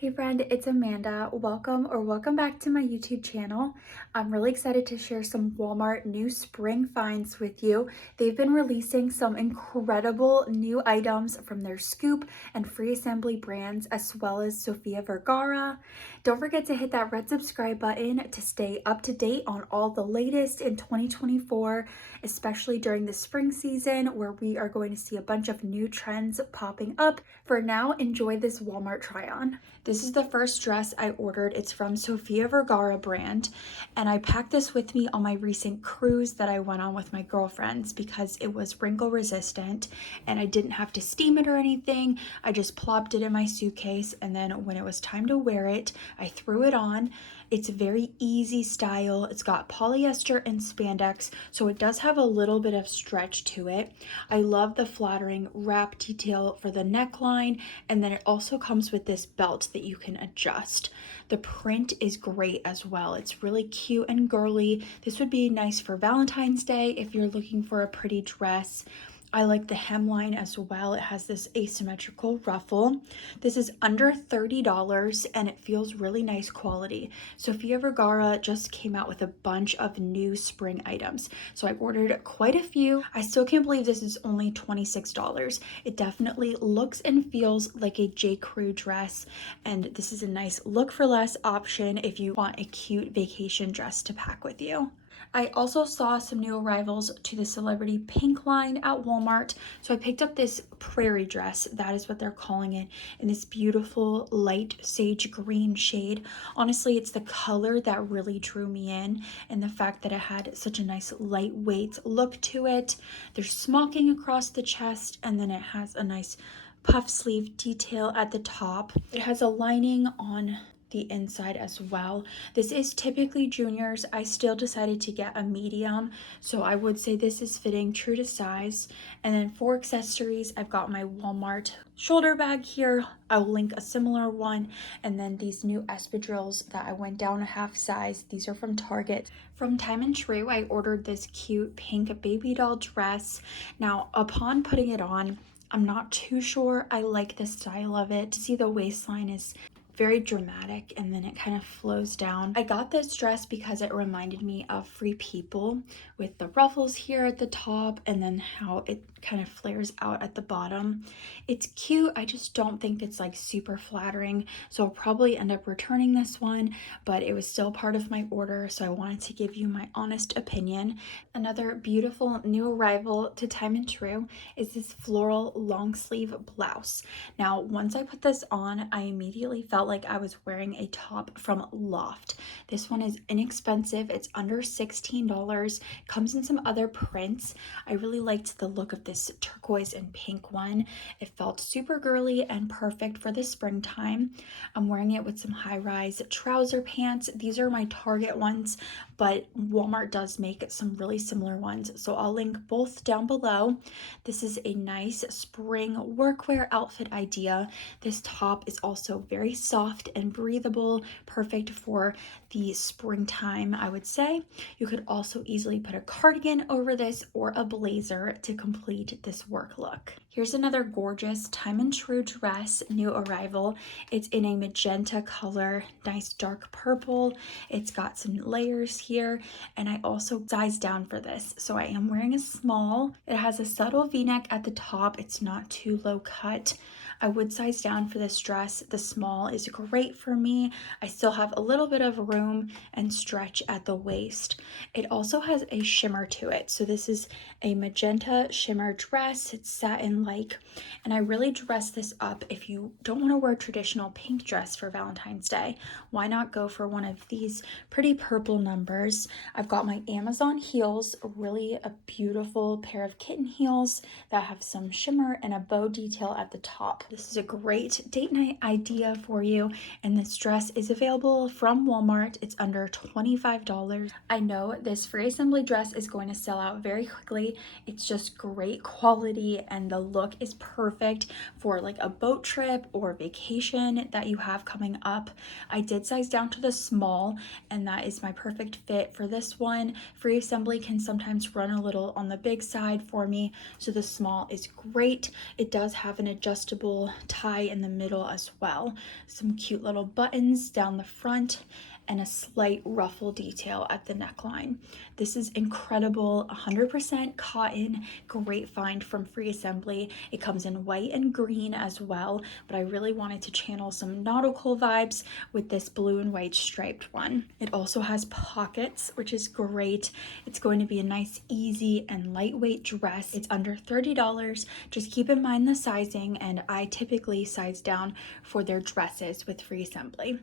Hey friend, it's Amanda. Welcome back to my YouTube channel. I'm really excited to share some Walmart new spring finds with you. They've been releasing some incredible new items from their Scoop and Free Assembly brands, as well as Sofia Vergara. Don't forget to hit that red subscribe button to stay up to date on all the latest in 2024, especially during the spring season where we are going to see a bunch of new trends popping up. For now, enjoy this Walmart try on. This is the first dress I ordered. It's from Sofia Vergara brand, and I packed this with me on my recent cruise that I went on with my girlfriends because it was wrinkle resistant and I didn't have to steam it or anything. I just plopped it in my suitcase, and then when it was time to wear it, I threw it on. It's a very easy style. It's got polyester and spandex, so it does have a little bit of stretch to it. I love the flattering wrap detail for the neckline, and then it also comes with this belt that you can adjust. The print is great as well. It's really cute and girly. This would be nice for Valentine's Day if you're looking for a pretty dress. I like the hemline as well. It has this asymmetrical ruffle. This is under $30 and it feels really nice quality. Sofia Vergara just came out with a bunch of new spring items, so I ordered quite a few. I still can't believe this is only $26. It definitely looks and feels like a J. Crew dress, and this is a nice look for less option if you want a cute vacation dress to pack with you. I also saw some new arrivals to the Celebrity Pink line at Walmart, so I picked up this prairie dress, that is what they're calling it, in this beautiful light sage green shade. Honestly, it's the color that really drew me in, and the fact that it had such a nice lightweight look to it. There's smocking across the chest, and then it has a nice puff sleeve detail at the top. It has a lining on the inside as well. This is typically juniors. I still decided to get a medium, so I would say this is fitting true to size. And then for accessories, I've got my Walmart shoulder bag here. I'll link a similar one, and then these new espadrilles that I went down a half size. These are from Target. From Time and Tru, I ordered this cute pink baby doll dress. Now, upon putting it on, I'm not too sure I like the style of it. To see the waistline is very dramatic, and then it kind of flows down. I got this dress because it reminded me of Free People, with the ruffles here at the top and then how it kind of flares out at the bottom. It's cute. I just don't think it's like super flattering, so I'll probably end up returning this one, but it was still part of my order, so I wanted to give you my honest opinion. Another beautiful new arrival to Time and Tru is this floral long sleeve blouse. Now, once I put this on, I immediately felt like I was wearing a top from Loft. This one is inexpensive. It's under $16. Comes in some other prints. I really liked the look of this turquoise and pink one. It felt super girly and perfect for the springtime. I'm wearing it with some high-rise trouser pants. These are my Target ones, but Walmart does make some really similar ones, so I'll link both down below. This is a nice spring workwear outfit idea. This top is also very soft and breathable, perfect for the springtime, I would say. You could also easily put a cardigan over this or a blazer to complete this work look. Here's another gorgeous Time and Tru dress, new arrival. It's in a magenta color, nice dark purple. It's got some layers here, and I also sized down for this, so I am wearing a small. It has a subtle v-neck at the top. It's not too low cut. I would size down for this dress. The small is great for me. I still have a little bit of room and stretch at the waist. It also has a shimmer to it, so this is a magenta shimmer dress. It's satin-like, and I really dress this up if you don't want to wear a traditional pink dress for Valentine's Day. Why not go for one of these pretty purple numbers? I've got my Amazon heels, really a beautiful pair of kitten heels that have some shimmer and a bow detail at the top. This is a great date night idea for you, and this dress is available from Walmart. It's under $25. I know this free assembly dress is going to sell out very quickly. It's just great quality, and the look is perfect for like a boat trip or vacation that you have coming up. I did size down to the small, and that is my perfect fit for this one. Free assembly can sometimes run a little on the big side for me, so the small is great. It does have an adjustable little tie in the middle as well. Some cute little buttons down the front and a slight ruffle detail at the neckline. This is incredible, 100% cotton, great find from Free Assembly. It comes in white and green as well, but I really wanted to channel some nautical vibes with this blue and white striped one. It also has pockets, which is great. It's going to be a nice, easy, and lightweight dress. It's under $30. Just keep in mind the sizing, and I typically size down for their dresses with Free Assembly.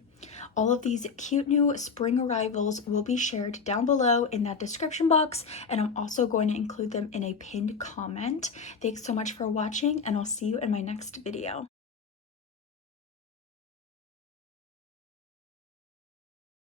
All of these cute new spring arrivals will be shared down below in that description box, and I'm also going to include them in a pinned comment. Thanks so much for watching, and I'll see you in my next video.